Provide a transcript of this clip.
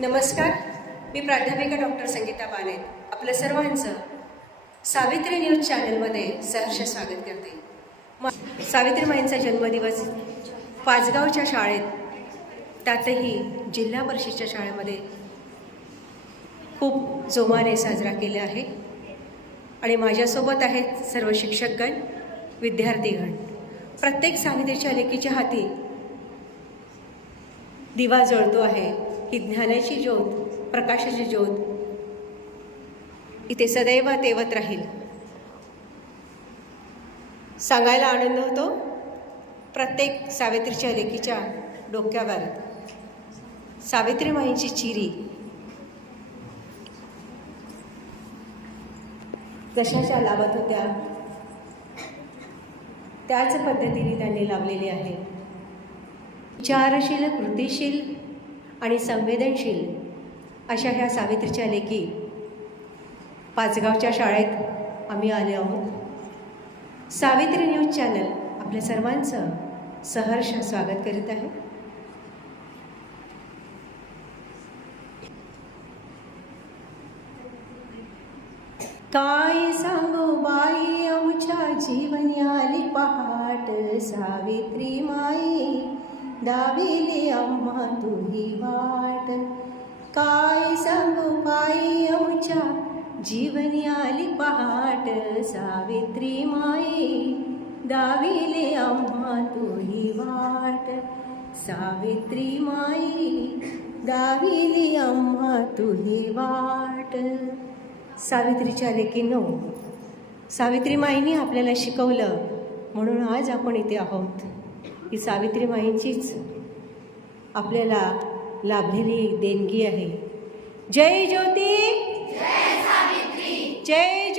नमस्कार. मी प्राध्यापिका डॉक्टर संगीता बाने. आपलं सर्वांचं सावित्री न्यूज चॅनलमध्ये सहर्ष स्वागत करते. म- सावित्रीबाईंचा जन्मदिवस पाचगावच्या शाळेत त्यातही जिल्हा परिषदच्या शाळेमध्ये खूप जोमाने साजरा केला आहे. आणि माझ्यासोबत आहेत सर्व शिक्षकगण विद्यार्थीगण. प्रत्येक सावित्रीच्या लेखीच्या हाती दिवा जळतो आहे. ही ज्ञानाची ज्योत प्रकाशाची ज्योत इथे सदैव तेवत राहील. सांगायला आनंद होतो प्रत्येक सावित्रीच्या लेखीच्या डोक्यावर. सावित्रीमाईंची चिरी. जशाच्या लावत होत्या त्याच पद्धतीने त्यांनी लावलेली आहे. विचारशील कृतिशील आणि संवेदनशील अशा ह्या सावित्रीच्या लेखी पाचगावच्या शाळेत आम्ही आले आहोत. सावित्री न्यूज चॅनल आपल्या सर्वांचं सहर्ष स्वागत करीत आहे. काय सांगू बाई आमच्या जीवनी आली पहाट सावित्री माई? दाविली अम्मा तुही वाट काय सांगू पायी आमच्या जीवनी आली पहाट सावित्री माई दाविले अम्मा तुही वाट सावित्री माई दाविली अम्मा तुही वाट सावित्रीच्या लेकींनो सावित्री माईंनी आपल्याला शिकवलं म्हणून आज आपण इथे आहोत ही सावित्री माईंचीच आपल्याला लाभलेली एक देणगी आहे. जय ज्योती! जय ज्योती जय